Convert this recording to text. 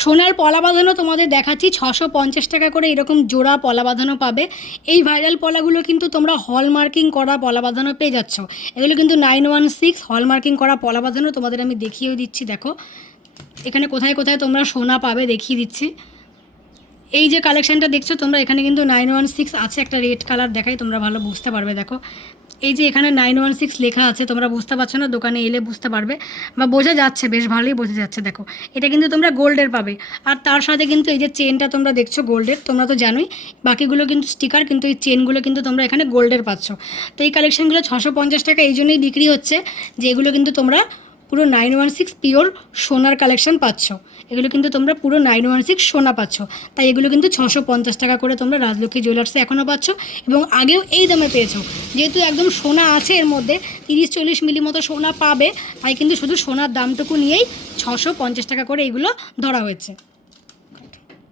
সোনার পলা বাঁধানো তোমাদের দেখাচ্ছি 650 টাকা করে এরকম জোড়া পলা বাঁধানো পাবে। এই ভাইরাল পলাগুলো কিন্তু তোমরা হলমার্কিং করা পলা বাঁধানো পেয়ে যাচ্ছ। এগুলো কিন্তু 916 হলমার্কিং করা পলা বাঁধানো তোমাদের আমি দেখিয়েও দিচ্ছি। দেখো এখানে কোথায় কোথায় তোমরা সোনা পাবে দেখিয়ে দিচ্ছি। এই যে কালেকশানটা দেখছো তোমরা, এখানে কিন্তু 916 আছে, একটা রেড কালার দেখাই তোমরা ভালো বুঝতে পারবে। দেখো এই যে এখানে 916 লেখা আছে, তোমরা বুঝতে পারছো না, দোকানে এলে বুঝতে পারবে বা বোঝা যাচ্ছে, বেশ ভালোই বোঝা যাচ্ছে। দেখো এটা কিন্তু তোমরা গোল্ডের পাবে, আর তার সাথে কিন্তু এই যে চেনটা তোমরা দেখছো গোল্ডের, তোমরা তো জানোই বাকিগুলো কিন্তু স্টিকার, কিন্তু এই চেনগুলো কিন্তু তোমরা এখানে গোল্ডের পাচ্ছ। তো এই কালেকশানগুলো 650 টাকা এই জন্যই বিক্রি হচ্ছে যে এগুলো কিন্তু তোমরা পুরো 916 পিওর সোনার কালেকশন পাচ্ছ। এগুলো কিন্তু তোমরা পুরো 916 সোনা পাচ্ছ, তাই এগুলো কিন্তু 650 টাকা করে তোমরা রাজলক্ষ্মী জুয়েলার্সে এখনও পাচ্ছ, এবং আগেও এই দামে পেয়েছো। যেহেতু একদম সোনা আছে এর মধ্যে 30-40 মিলি মতো সোনা পাবে, তাই কিন্তু শুধু সোনার দামটুকু নিয়েই 650 টাকা করে এগুলো ধরা হয়েছে।